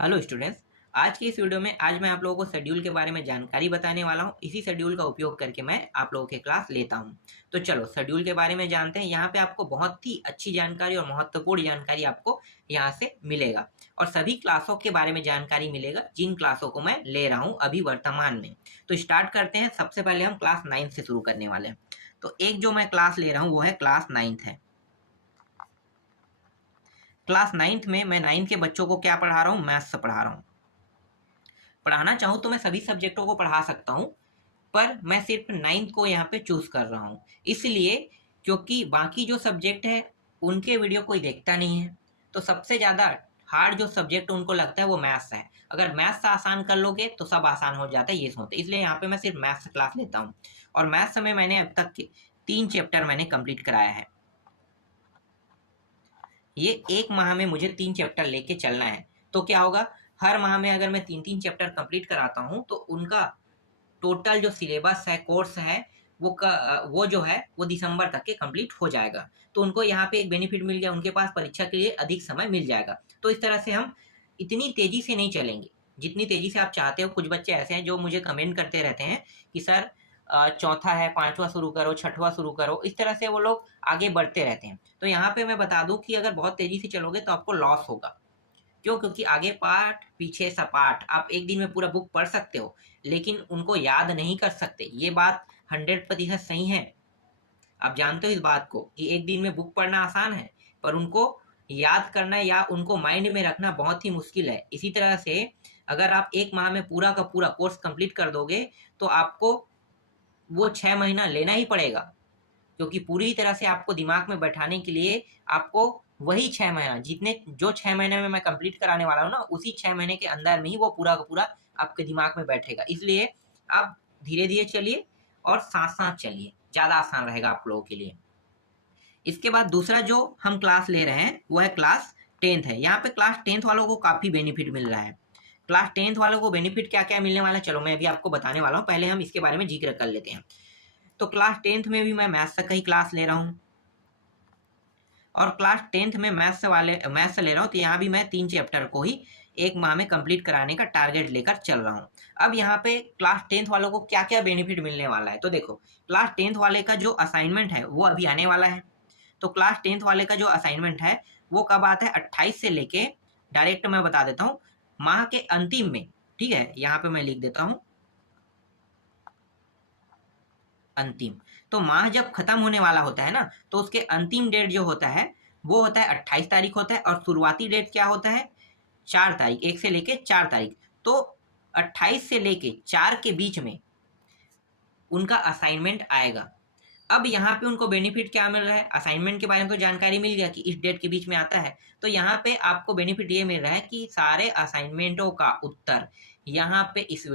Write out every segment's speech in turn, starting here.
Hello students. आज की इस वीडियो में आज मैं आप लोगों को शेड्यूल के बारे में जानकारी बताने वाला हूं। इसी शेड्यूल का उपयोग करके मैं आप लोगों के क्लास लेता हूं। तो चलो शेड्यूल के बारे में जानते हैं। यहाँ पे आपको बहुत ही अच्छी जानकारी और महत्वपूर्ण जानकारी आपको यहाँ से मिलेगा और सभी क्लासों के बारे में जानकारी मिलेगा जिन क्लासों को मैं ले रहा हूँ अभी वर्तमान में। तो स्टार्ट करते हैं। सबसे पहले हम क्लास 9 से शुरू करने वाले हैं। तो एक जो मैं क्लास ले रहा हूँ वो है क्लास 9 है। क्लास 9 में मैं 9 के बच्चों को क्या पढ़ा रहा हूँ? मैथ्स पढ़ा रहा हूँ। पढ़ाना चाहूँ तो मैं सभी सब्जेक्टों को पढ़ा सकता हूँ, पर मैं सिर्फ 9th को यहाँ पे चूज कर रहा हूँ इसलिए क्योंकि बाकी जो सब्जेक्ट है उनके वीडियो कोई देखता नहीं है। तो सबसे ज़्यादा हार्ड जो सब्जेक्ट उनको लगता है वो मैथ्स है। अगर मैथ्स आसान कर लोगे तो सब आसान हो जाता है, ये सोचते, इसलिए यहाँ पे मैं सिर्फ मैथ्स क्लास लेता हूँ। और मैथ्स में मैंने अब तक के 3 चैप्टर मैंने कंप्लीट कराया है। ये एक माह में मुझे 3 चैप्टर लेके चलना है। तो क्या होगा, हर माह में अगर मैं 3-3 चैप्टर कंप्लीट कराता हूँ तो उनका टोटल जो सिलेबस है, कोर्स है, वो जो है वो दिसंबर तक के कंप्लीट हो जाएगा। तो उनको यहाँ पे एक बेनिफिट मिल गया, उनके पास परीक्षा के लिए अधिक समय मिल जाएगा। तो इस तरह से हम इतनी तेजी से नहीं चलेंगे जितनी तेजी से आप चाहते हो। कुछ बच्चे ऐसे हैं जो मुझे कमेंट करते रहते हैं कि सर चौथा है, पांचवा शुरू करो, छठवां शुरू करो, इस तरह से वो लोग आगे बढ़ते रहते हैं। तो यहाँ पे मैं बता दूं कि अगर बहुत तेजी से चलोगे तो आपको लॉस होगा। क्यों? क्योंकि आगे पाठ पीछे सपाट, आप एक दिन में पूरा बुक पढ़ सकते हो लेकिन उनको याद नहीं कर सकते। ये बात 100% सही है। आप जानते हो इस बात को कि एक दिन में बुक पढ़ना आसान है पर उनको याद करना या उनको माइंड में रखना बहुत ही मुश्किल है। इसी तरह से अगर आप एक माह में पूरा का पूरा कोर्स कंप्लीट कर दोगे तो आपको वो 6 महीना लेना ही पड़ेगा, क्योंकि पूरी तरह से आपको दिमाग में बैठाने के लिए आपको वही 6 महीना, जितने जो 6 महीने में मैं कंप्लीट कराने वाला हूँ ना, उसी 6 महीने के अंदर में ही वो पूरा का पूरा आपके दिमाग में बैठेगा। इसलिए आप धीरे धीरे चलिए और साथ साथ चलिए, ज़्यादा आसान रहेगा आप लोगों के लिए। इसके बाद दूसरा जो हम क्लास ले रहे हैं वो है क्लास 10th है। यहाँ पे क्लास 10th वालों को काफ़ी बेनिफिट मिल रहा है। क्लास 10th वालों को बेनिफिट क्या क्या मिलने वाला है, चलो मैं अभी आपको बताने वाला हूँ। पहले हम इसके बारे में जिक्र कर लेते हैं। तो क्लास 10th में भी मैं मैथ्स का ही क्लास ले रहा हूँ और क्लास 10th में मैथ्स ले रहा हूँ। तो यहाँ भी मैं 3 चैप्टर को ही एक माह में कंप्लीट कराने का टारगेट लेकर चल रहा हूँ। अब यहाँ पे क्लास 10th वालों को क्या क्या बेनिफिट मिलने वाला है, तो देखो क्लास 10th वाले का जो असाइनमेंट है वो अभी आने वाला है। तो क्लास 10th वाले का जो असाइनमेंट है वो कब आता है? 28 से लेके, डायरेक्ट मैं बता देता हूँ, माह के अंतिम में। ठीक है, यहाँ पे मैं लिख देता हूँ अंतिम। तो माह जब खत्म होने वाला होता है ना, तो उसके अंतिम डेट जो होता है वो होता है 28 तारीख होता है और शुरुआती डेट क्या होता है? 4 तारीख, 1 से लेके 4 तारीख। तो 28 से लेके 4 के बीच में उनका असाइनमेंट आएगा। अब यहाँ पे उनको बेनिफिट क्या मिल रहा है? असाइनमेंट के बारे में तो जानकारी मिल गया कि इस डेट के बीच में आता है। तो यहाँ पे आपको बेनिफिट ये मिल रहा है कि सारे असाइनमेंटों का उत्तर यहाँ पे इस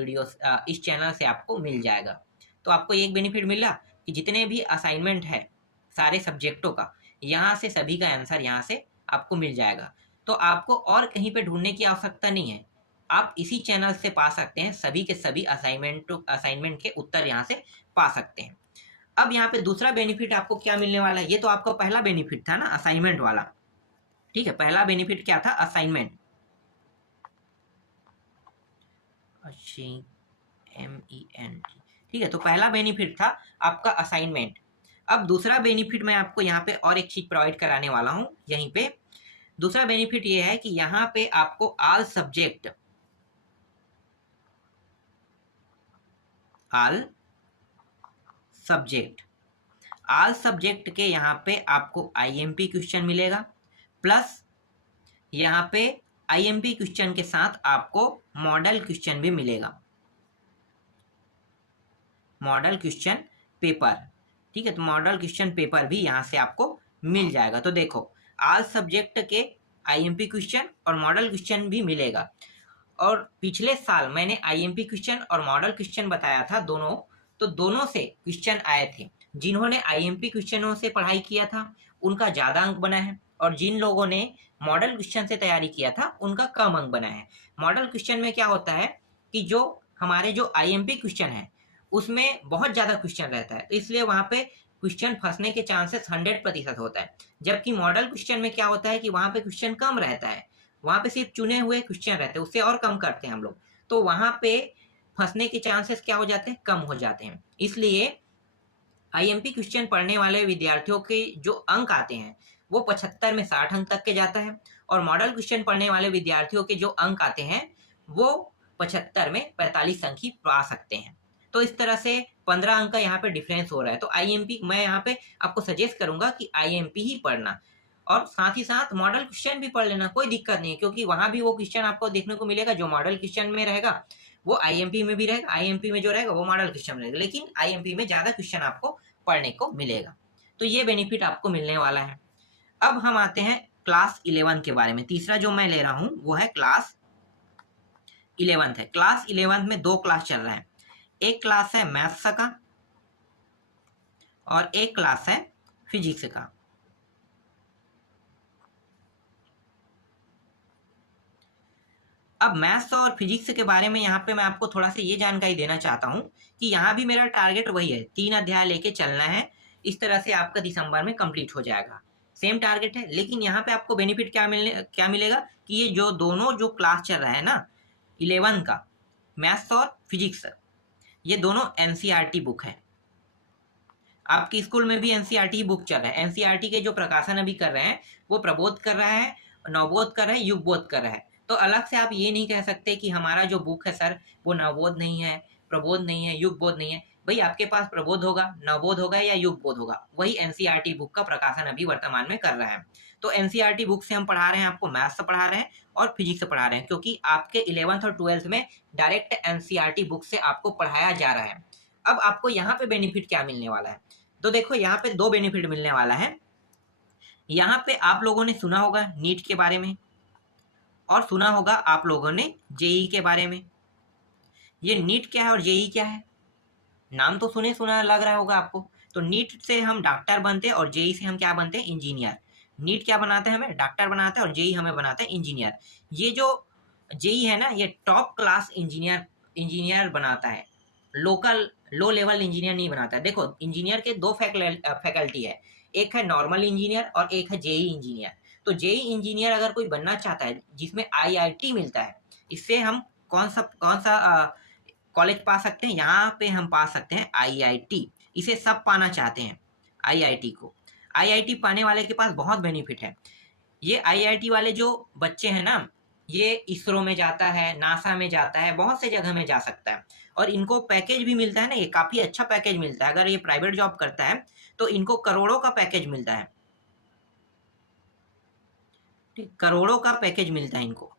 चैनल से आपको मिल जाएगा। तो आपको एक बेनिफिट मिला कि जितने भी असाइनमेंट है सारे सब्जेक्टों का, यहाँ से सभी का आंसर यहाँ से आपको मिल जाएगा। तो आपको और कहीं पे ढूंढने की आवश्यकता नहीं है, आप इसी चैनल से पा सकते हैं। सभी के सभी असाइनमेंट के उत्तर यहाँ से पा सकते हैं। अब यहाँ पे दूसरा बेनिफिट आपको क्या मिलने वाला है? ये तो आपका पहला बेनिफिट था ना, असाइनमेंट वाला। ठीक है, पहला बेनिफिट क्या था? असाइनमेंट। MENT। ठीक है, तो पहला बेनिफिट था आपका असाइनमेंट। अब दूसरा बेनिफिट मैं आपको यहाँ पे और एक चीज प्रोवाइड कराने वाला हूँ यहीं पे। दूसरा बेनिफिट ये है कि यहाँ पे आपको ऑल सब्जेक्ट के यहाँ पे आपको IMP क्वेश्चन मिलेगा, प्लस यहाँ पे IMP क्वेश्चन के साथ आपको मॉडल क्वेश्चन भी मिलेगा, मॉडल क्वेश्चन पेपर। ठीक है, तो मॉडल क्वेश्चन पेपर भी यहाँ से आपको मिल जाएगा। तो देखो ऑल सब्जेक्ट के IMP क्वेश्चन और मॉडल क्वेश्चन भी मिलेगा। और पिछले साल मैंने IMP क्वेश्चन और मॉडल क्वेश्चन बताया था दोनों, तो दोनों से क्वेश्चन आए थे। जिन्होंने IMP क्वेश्चनों से पढ़ाई किया था उनका ज़्यादा अंक बना है और जिन लोगों ने मॉडल क्वेश्चन से तैयारी किया था उनका कम अंक बना है। मॉडल क्वेश्चन में क्या होता है कि जो हमारे जो IMP क्वेश्चन है उसमें बहुत ज़्यादा क्वेश्चन रहता है, तो इसलिए वहाँ पे क्वेश्चन फंसने के चांसेस 100% होता है। जबकि मॉडल क्वेश्चन में क्या होता है कि वहाँ पे क्वेश्चन कम रहता है, वहाँ पे सिर्फ चुने हुए क्वेश्चन रहते हैं, उससे और कम करते हैं हम लोग, तो वहाँ पे फंसने के चांसेस क्या हो जाते हैं, कम हो जाते हैं। इसलिए आईएमपी क्वेश्चन पढ़ने वाले विद्यार्थियों के जो अंक आते हैं वो 75 में 60 अंक तक के जाता है, और मॉडल क्वेश्चन पढ़ने वाले विद्यार्थियों के जो अंक आते हैं वो 75 में 45 अंक ही पा सकते हैं। तो इस तरह से 15 अंक का यहाँ पे डिफरेंस हो रहा है। तो आईएमपी मैं यहाँ पे आपको सजेस्ट करूंगा कि आईएमपी ही पढ़ना, और साथ ही साथ मॉडल क्वेश्चन भी पढ़ लेना, कोई दिक्कत नहीं है, क्योंकि वहां भी वो क्वेश्चन आपको देखने को मिलेगा जो मॉडल क्वेश्चन में रहेगा वो आईएमपी में भी रहेगा, आईएमपी में जो रहेगा वो मॉडल क्वेश्चन में रहेगा, लेकिन आईएमपी में ज्यादा क्वेश्चन आपको पढ़ने को मिलेगा। तो ये बेनिफिट आपको मिलने वाला है। अब हम आते हैं क्लास 11 के बारे में। तीसरा जो मैं ले रहा हूं वो है क्लास 11 है। क्लास 11 में 2 क्लास चल रहा है, एक क्लास है मैथ्स का और एक क्लास है फिजिक्स का। अब मैथ्स और फिजिक्स के बारे में यहाँ पे मैं आपको थोड़ा सा ये जानकारी देना चाहता हूँ कि यहाँ भी मेरा टारगेट वही है, 3 अध्याय लेके चलना है। इस तरह से आपका दिसंबर में कंप्लीट हो जाएगा, सेम टारगेट है। लेकिन यहाँ पे आपको बेनिफिट क्या मिलेगा कि ये जो दोनों जो क्लास चल रहा है ना 11 का, मैथ्स और फिजिक्स, ये दोनों एनसीईआरटी बुक है। आपके स्कूल में भी एनसीईआरटी बुक चल रहा है। एनसीईआरटी के जो प्रकाशन अभी कर रहे हैं वो प्रबोध कर रहा है, नवबोध कर रहा है, युगबोध कर रहा है। तो अलग से आप ये नहीं कह सकते कि हमारा जो बुक है सर वो नवबोध नहीं है, प्रबोध नहीं है, युगबोध नहीं है। भाई आपके पास प्रबोध होगा, नवबोध होगा या युगबोध होगा, वही एनसीईआरटी बुक का प्रकाशन अभी वर्तमान में कर रहा है। तो एनसीईआरटी बुक से हम पढ़ा रहे हैं, आपको मैथ्स पढ़ा रहे हैं और फिजिक्स पढ़ा रहे हैं, क्योंकि आपके 11th और 12th में डायरेक्ट एनसीईआरटी बुक से आपको पढ़ाया जा रहा है। अब आपको यहाँ पे बेनिफिट क्या मिलने वाला है, तो देखो यहाँ पे 2 बेनिफिट मिलने वाला है। यहाँ पे आप लोगों ने सुना होगा नीट के बारे में, और सुना होगा आप लोगों ने जेई के बारे में। ये नीट क्या है और जेई क्या है, नाम तो सुने सुना लग रहा होगा आपको। तो नीट से हम डॉक्टर बनते हैं और जेई से हम क्या बनते हैं, इंजीनियर। नीट क्या बनाते हैं, हमें डॉक्टर बनाता है, और जेई हमें बनाता है इंजीनियर। ये जो जेई है ना, ये टॉप क्लास इंजीनियर बनाता है, लोकल लो लेवल इंजीनियर नहीं बनाता है। देखो इंजीनियर के 2 फैकल्टी है, एक है नॉर्मल इंजीनियर और एक है जेई इंजीनियर। तो जेई इंजीनियर अगर कोई बनना चाहता है जिसमें आईआईटी मिलता है, इससे हम कौन सा कॉलेज पा सकते हैं, यहाँ पे हम पा सकते हैं आईआईटी। इसे सब पाना चाहते हैं आईआईटी को। आईआईटी पाने वाले के पास बहुत बेनिफिट है। ये आईआईटी वाले जो बच्चे हैं ना, ये इसरो में जाता है, नासा में जाता है, बहुत से जगह में जा सकता है, और इनको पैकेज भी मिलता है ना, ये काफी अच्छा पैकेज मिलता है। अगर ये प्राइवेट जॉब करता है तो इनको करोड़ों का पैकेज मिलता है, करोड़ों का पैकेज मिलता है इनको।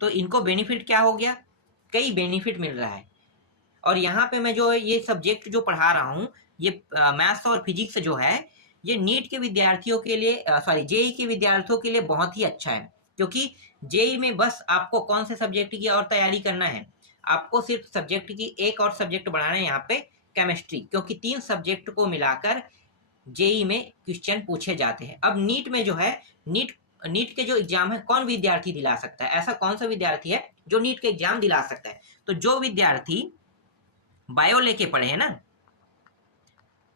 तो इनको बेनिफिट क्या हो गया, कई बेनिफिट मिल रहा है। और यहाँ पे मैं जो ये सब्जेक्ट जो पढ़ा रहा हूँ, ये मैथ्स और फिजिक्स जो है, ये नीट के विद्यार्थियों के लिए जेई के विद्यार्थियों के लिए बहुत ही अच्छा है। क्योंकि जेई में बस आपको कौन से सब्जेक्ट की और तैयारी करना है, आपको सिर्फ सब्जेक्ट की एक और सब्जेक्ट बढ़ाना है यहाँ पे, केमिस्ट्री, क्योंकि 3 सब्जेक्ट को मिलाकर जेई में क्वेश्चन पूछे जाते हैं। अब नीट में जो है, नीट के जो एग्जाम है कौन विद्यार्थी दिला सकता है, ऐसा कौन सा विद्यार्थी है जो नीट के एग्जाम दिला सकता है, तो जो विद्यार्थी बायो लेके पढ़े हैं ना,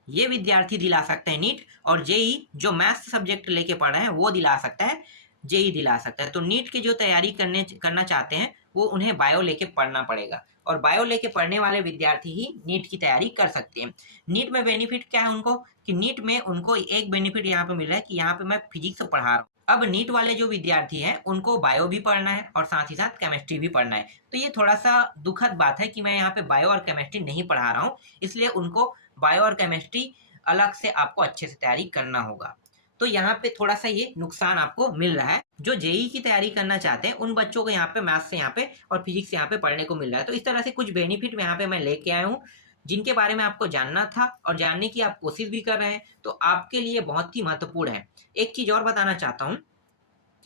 ये विद्यार्थी दिला सकते हैं नीट। और जेई जो मैथ्स सब्जेक्ट लेके पढ़ रहे हैं वो दिला सकता है, जेई दिला सकता है। तो नीट की जो तैयारी करना चाहते हैं वो उन्हें बायो लेके पढ़ना पड़ेगा, और बायो लेके पढ़ने वाले विद्यार्थी ही नीट की तैयारी कर सकते हैं। नीट में बेनिफिट क्या है उनको, कि नीट में उनको एक बेनिफिट यहाँ पे मिल रहा है कि यहाँ पे मैं फिजिक्स पढ़ा रहा हूँ। अब नीट वाले जो विद्यार्थी हैं उनको बायो भी पढ़ना है और साथ ही साथ केमिस्ट्री भी पढ़ना है। तो ये थोड़ा सा दुखद बात है कि मैं यहाँ पे बायो और केमिस्ट्री नहीं पढ़ा रहा हूँ, इसलिए उनको बायो और केमिस्ट्री अलग से आपको अच्छे से तैयारी करना होगा। तो यहाँ पे थोड़ा सा ये नुकसान आपको मिल रहा है। जो जेई की तैयारी करना चाहते हैं उन बच्चों को यहाँ पे मैथ्स से यहाँ पे और फिजिक्स से यहाँ पे पढ़ने को मिल रहा है। तो इस तरह से कुछ बेनिफिट यहाँ पे मैं लेके आया हूँ जिनके बारे में आपको जानना था और जानने की आप कोशिश भी कर रहे हैं, तो आपके लिए बहुत ही महत्वपूर्ण है। एक चीज और बताना चाहता हूँ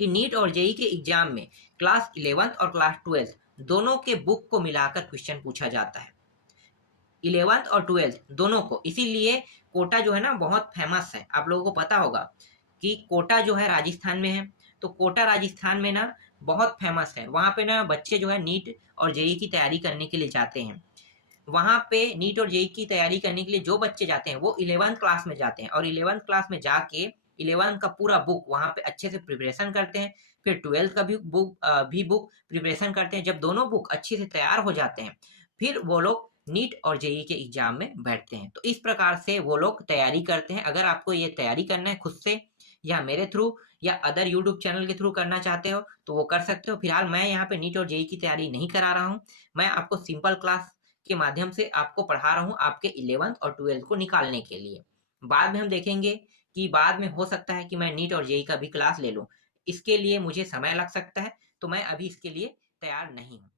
कि नीट और जेई के एग्जाम में क्लास 11th और क्लास 12th दोनों के बुक को मिलाकर क्वेश्चन पूछा जाता है, 11th और 12th दोनों को। इसीलिए कोटा जो है ना बहुत फेमस है, आप लोगों को पता होगा कि कोटा जो है राजस्थान में है। तो कोटा राजस्थान में ना बहुत फेमस है, वहाँ पे ना बच्चे जो है नीट और जेई की तैयारी करने के लिए जाते हैं। वहाँ पे नीट और जेई की तैयारी करने के लिए जो बच्चे जाते हैं वो 11th क्लास में जाते हैं, और 11th क्लास में जाके 11th का पूरा बुक वहाँ पे अच्छे से प्रिपरेशन करते हैं, फिर 12th का भी बुक प्रिपरेशन करते हैं। जब दोनों बुक अच्छे से तैयार हो जाते हैं, फिर वो लोग नीट और जेईई के एग्जाम में बैठते हैं। तो इस प्रकार से वो लोग तैयारी करते हैं। अगर आपको ये तैयारी करना है खुद से या मेरे थ्रू या अदर यूट्यूब चैनल के थ्रू करना चाहते हो तो वो कर सकते हो। फिलहाल मैं यहाँ पे नीट और जेईई की तैयारी नहीं करा रहा हूँ, मैं आपको सिंपल क्लास के माध्यम से आपको पढ़ा रहा हूँ आपके 11th और 12th को निकालने के लिए। बाद में हम देखेंगे कि बाद में हो सकता है कि मैं नीट और जेईई का भी क्लास ले लूँ। इसके लिए मुझे समय लग सकता है, तो मैं अभी इसके लिए तैयार नहीं हूँ।